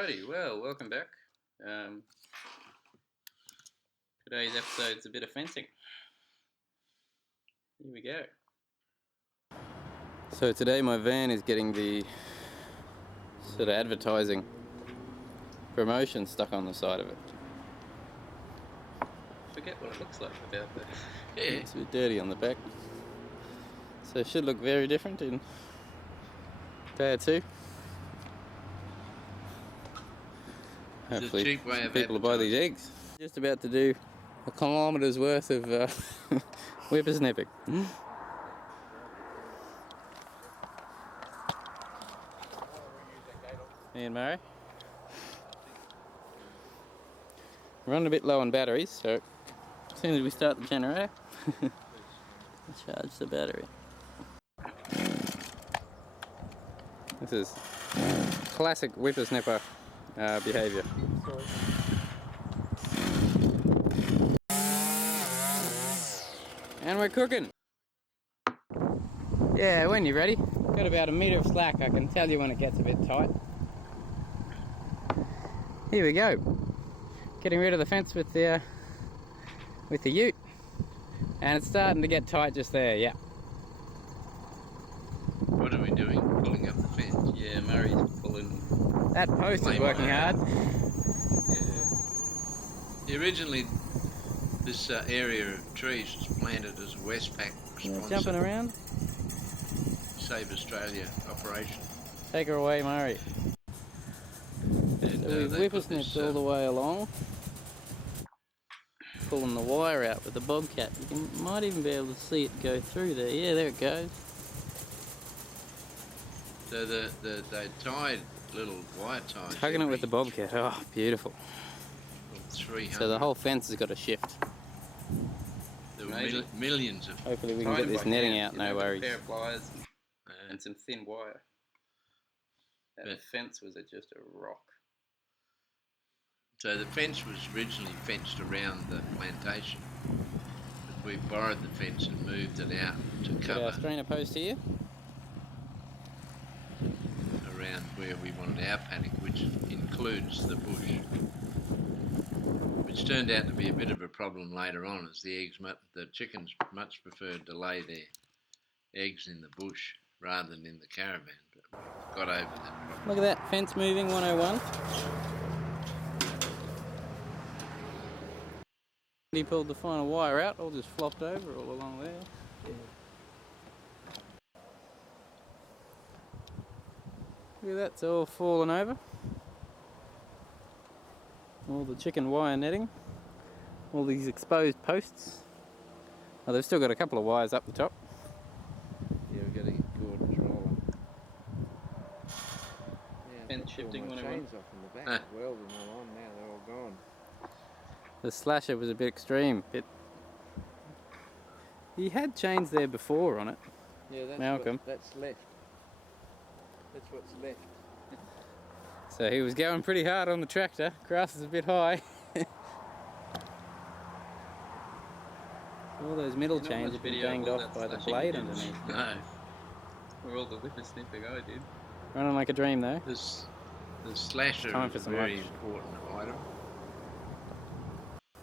Alrighty, well, welcome back. Today's episode's a bit of fencing. Here we go. So today my van is getting the sort of advertising promotion stuck on the side of it. Forget what it looks like without the... Yeah. It's a bit dirty on the back. So it should look very different in a day or two. Hopefully people will buy these eggs. Just about to do a kilometre's worth of whippersnipping. Me and Murray. We're running a bit low on batteries, so as soon as we start the generator, we'll charge the battery. This is classic whippersnipper behaviour. And we're cooking. Yeah, when you're ready. Got about a metre of slack. I can tell you when it gets a bit tight. Here we go. Getting rid of the fence with the ute, and it's starting to get tight just there. Yeah. What are we doing? Pulling up the fence? Yeah, Murray's pulling. That post is working hard. Yeah. Originally, this area of trees was planted as a Westpac response. Jumping around. Save Australia operation. Take her away, Murray. And, so we've whippersnipped all the way along, pulling the wire out with the bobcat. You might even be able to see it go through there. Yeah, there it goes. So they tied little wire ties. Tugging it with the bobcat. Oh, beautiful. 300. So the whole fence has got to shift. There were millions of. Hopefully we can get this netting out. No worries. A pair of pliers and some thin wire. That fence was just a rock. So the fence was originally fenced around the plantation, but we borrowed the fence and moved it out to cover. Our strainer post here. Around where we wanted our paddock, which includes the bush, which turned out to be a bit of a problem later on, as the chickens much preferred to lay their eggs in the bush rather than in the caravan, but got over that problem. Look at that fence moving, 101. He pulled the final wire out, all just flopped over all along there. Yeah. Look at that, it's all fallen over. All the chicken wire netting. All these exposed posts. Oh, they've still got a couple of wires up the top. Yeah, we've got a good control. Yeah, fence shifting, all my chains off in the back. Welding them on now, they're all gone. The slasher was a bit extreme. He had chains there before on it. Yeah, that's Malcolm. That's left. That's what's left. So he was going pretty hard on the tractor. Grass is a bit high. All those middle chains have been banged off by the blade underneath. No. Or all the whippersnipping I did. Running like a dream though. The slasher is a very important item.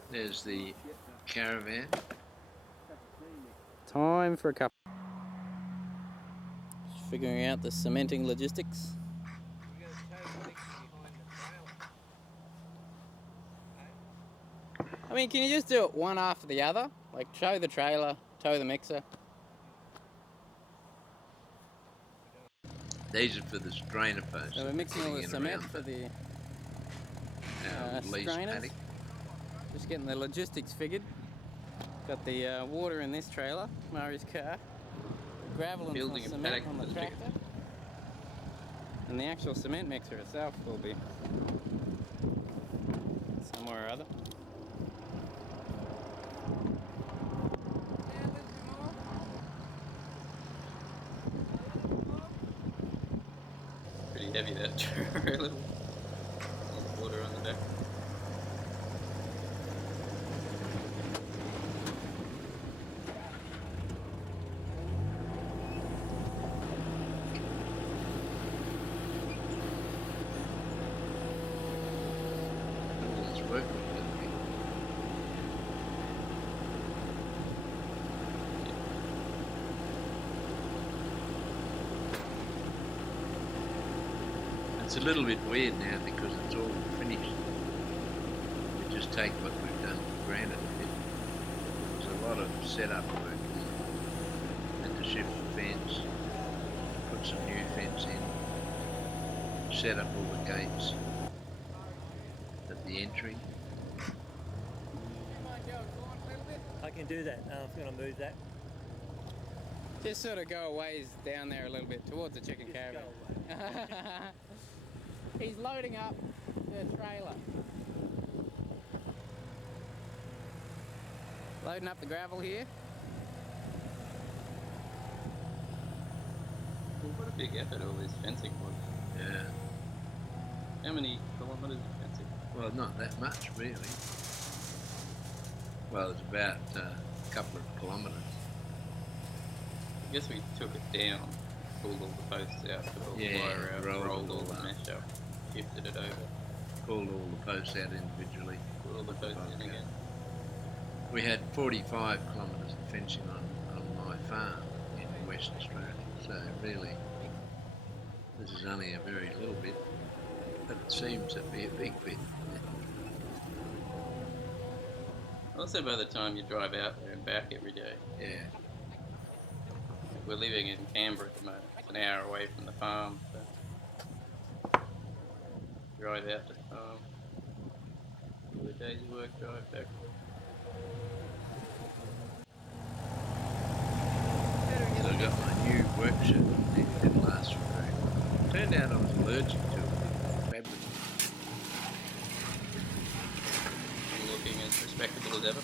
There's the caravan. Time for a couple. Just figuring out the cementing logistics. I mean, can you just do it one after the other? Like tow the trailer, tow the mixer. These are for the strainer posts. So we're mixing all the cement for the strainers. Just getting the logistics figured. Got the water in this trailer, Murray's car. Gravel and some cement on the tractor. And the actual cement mixer itself will be somewhere or other. Pretty heavy that trailer. All the water on the back. It's a little bit weird now because it's all finished. We just take what we've done for granted a bit. There's a lot of setup work. Had to shift the fence, put some new fence in, set up all the gates at the entry. I can do that. I'm going to move that. Just sort of go a ways down there a little bit towards the chicken Just caravan. go away. He's loading up the trailer. Loading up the gravel here. What a big effort all this fencing was. Yeah. How many kilometres of fencing? Well, not that much really. Well, it's about a couple of kilometres. I guess we took it down, pulled all the posts out, put all the wire out, rolled all the mesh up, shifted it over, Pulled all the posts out individually. put all the posts in again. We had 45 kilometres of fencing on my farm in West Australia, so really this is only a very little bit, but it seems to be a big bit. Also, by the time you drive out there and back every day, Yeah, we're living in Canberra at the moment. It's an hour away from the farm, so drive out to the farm, do a day's work, drive back. so I got my new work shirt. It didn't last for very long. Turned out I was allergic to it. Fabric. I'm looking as respectable as ever.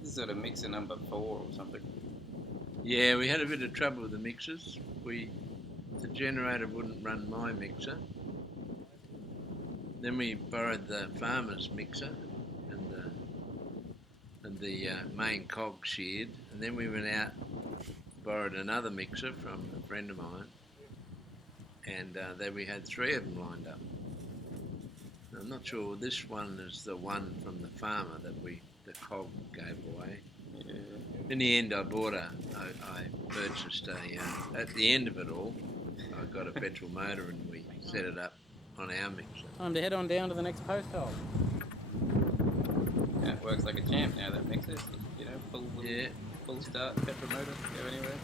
This is sort of mixer number 4 or something. Yeah, we had a bit of trouble with the mixers. The generator wouldn't run my mixer. Then we borrowed the farmer's mixer, and the main cog sheared. And then we went out, borrowed another mixer from a friend of mine, and then we had 3 of them lined up. I'm not sure this one is the one from the farmer that the cog gave away. Yeah. In the end, I purchased at the end of it all, I got a petrol motor and we set it up on our mixer. Time to head on down to the next post hole. Yeah, it works like a champ now, that mixer. You know, full start, petrol motor, go anywhere.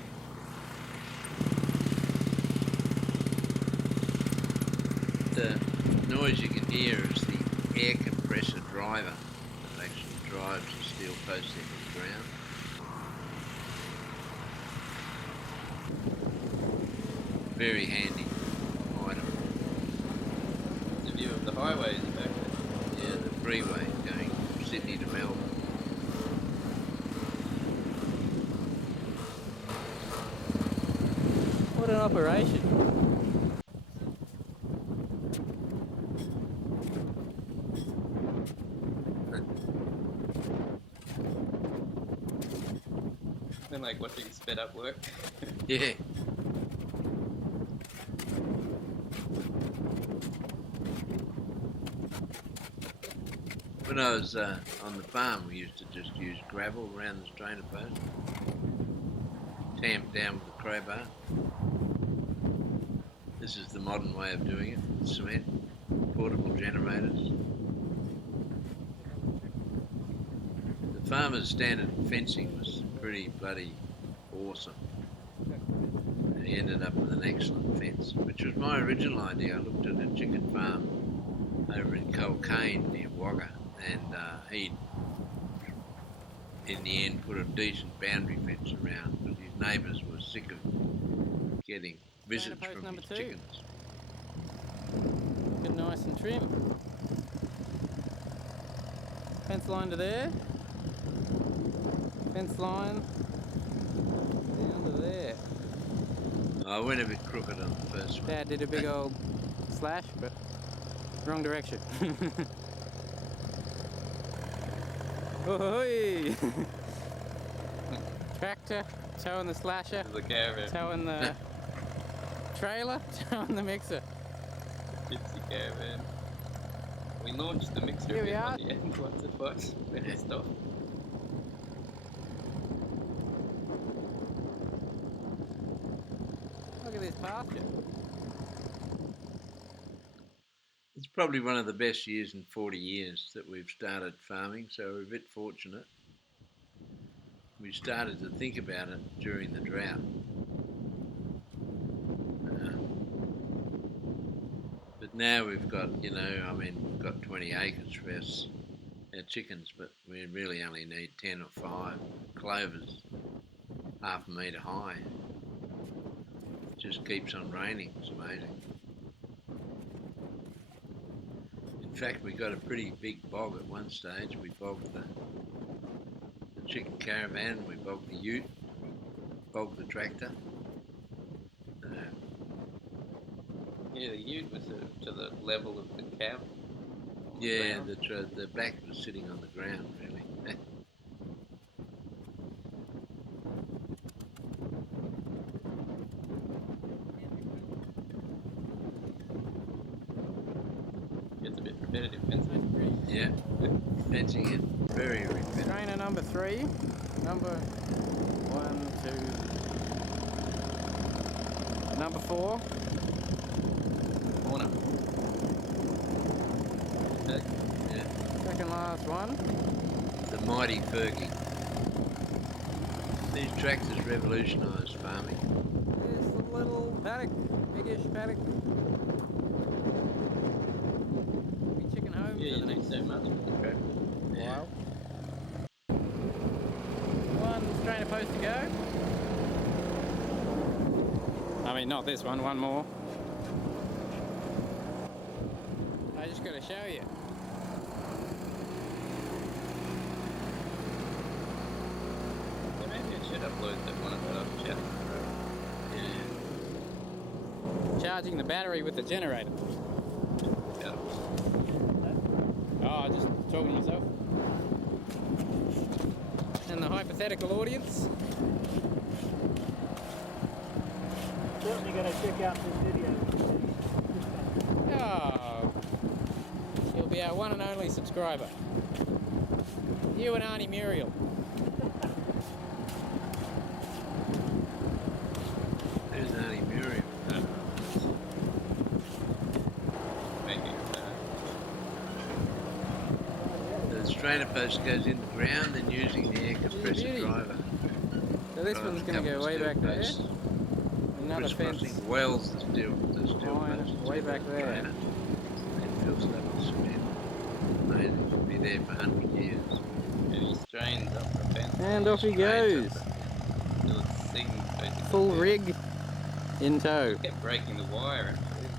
The noise you can hear is the air compressor driver that actually drives the steel post into the ground. Very handy item. It's a view of the highways back there. Yeah, the freeway going from Sydney to Melbourne. What an operation. Been like watching sped up work. Yeah. When I was on the farm, we used to just use gravel around the strainer post, tamped down with a crowbar. This is the modern way of doing it, with cement, portable generators. The farmer's standard fencing was pretty bloody awesome. And he ended up with an excellent fence, which was my original idea. I looked at a chicken farm over in Colcane near Wagga, and he, in the end, put a decent boundary fence around, but his neighbours were sick of getting visits Post from number his 2. chickens. Good, nice and trim. Fence line to there. Fence line down to there. I went a bit crooked on the first one. Dad did a big old slash, but wrong direction. Oi! Tractor, towing the slasher, This is the caravan. towing the trailer, towing the mixer. Gypsy caravan. We launched the mixer Here a we bit are. on the end once or twice. Then it stopped. this pasture? It's probably one of the best years in 40 years that we've started farming, so we're a bit fortunate. We started to think about it during the drought. But now we've got, we've got 20 acres for our chickens, but we really only need 10 or 5. Clover's half a metre high. It just keeps on raining. It's amazing. In fact, we got a pretty big bog at one stage. We bogged the chicken caravan, we bogged the ute, we bogged the tractor. Yeah, the ute was to the level of the cab. Yeah, the back was sitting on the ground, really. It's a bit repetitive fencing. Yeah, fencing it very repetitive. Trainer number 3, number 1, 2, number 4. Corner. Yeah, Second last one. the mighty Fergie. These tractors revolutionised farming. There's the little paddock, biggish paddock. Be chicken home Yeah, for the you do next so much with the tractor. while. One strainer post to go. I mean, not this one, one more. I just got to show you. Yeah, maybe I should upload that one that I've chatted through. Charging the battery with the generator. Yeah. Oh, just talking to myself. And the hypothetical audience. Certainly going to check out this video. Oh, she'll be our one and only subscriber. You and Auntie Muriel. There's Auntie Muriel. The strainer post goes in the ground and using the air compressor Beauty. driver. So this one's going to go way back there. Another fence. Wells the steel Fine, post way to back the there. trainer. And fills that with cement. Amazing. It'll be there for 100 years. And he strains up the fence. And off he goes. Till it sings, basically. Full rig in tow. Kept breaking the wire.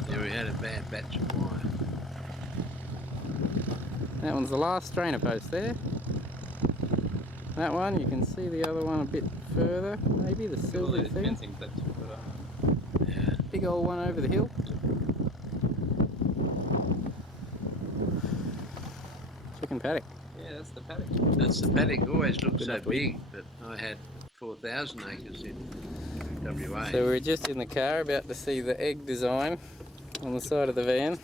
And Yeah, we had a bad batch of wire. That one's the last strainer post there. That one, you can see the other one a bit further. Maybe the all silver those thing. fencing clips we put up. Yeah. Big old one over the hill. Chicken paddock. Yeah, that's the paddock. That's the paddock. Always looked Good so enough to eat. big, but I had 4,000 acres in WA. So we're just in the car about to see the egg design on the side of the van.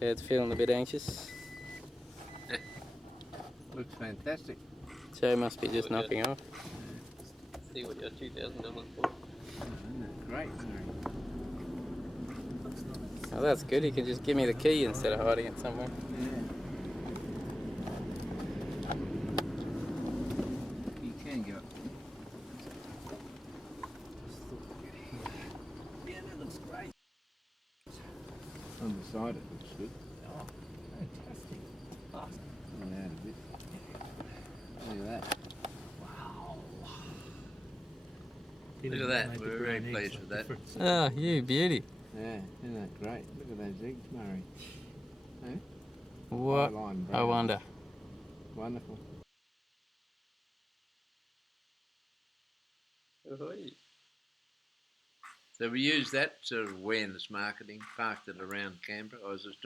Dad's feeling a bit anxious. Looks fantastic. Joe must be just knocking off. See what your $2,000 for. Isn't it great? Oh, that's good. He can just give me the key instead of hiding it somewhere. Yeah. You can go. Yeah, that looks great. On the side it looks good. Oh, fantastic. Awesome. I'll add a bit. Look at that. Wow. Look at that. We're very pleased with that. Oh, you beauty. Yeah, isn't that great? Look at those eggs, Murray. Eh? What Line I brown. wonder. Wonderful. Ahoy. So we used that sort of awareness marketing, parked it around Canberra. I was just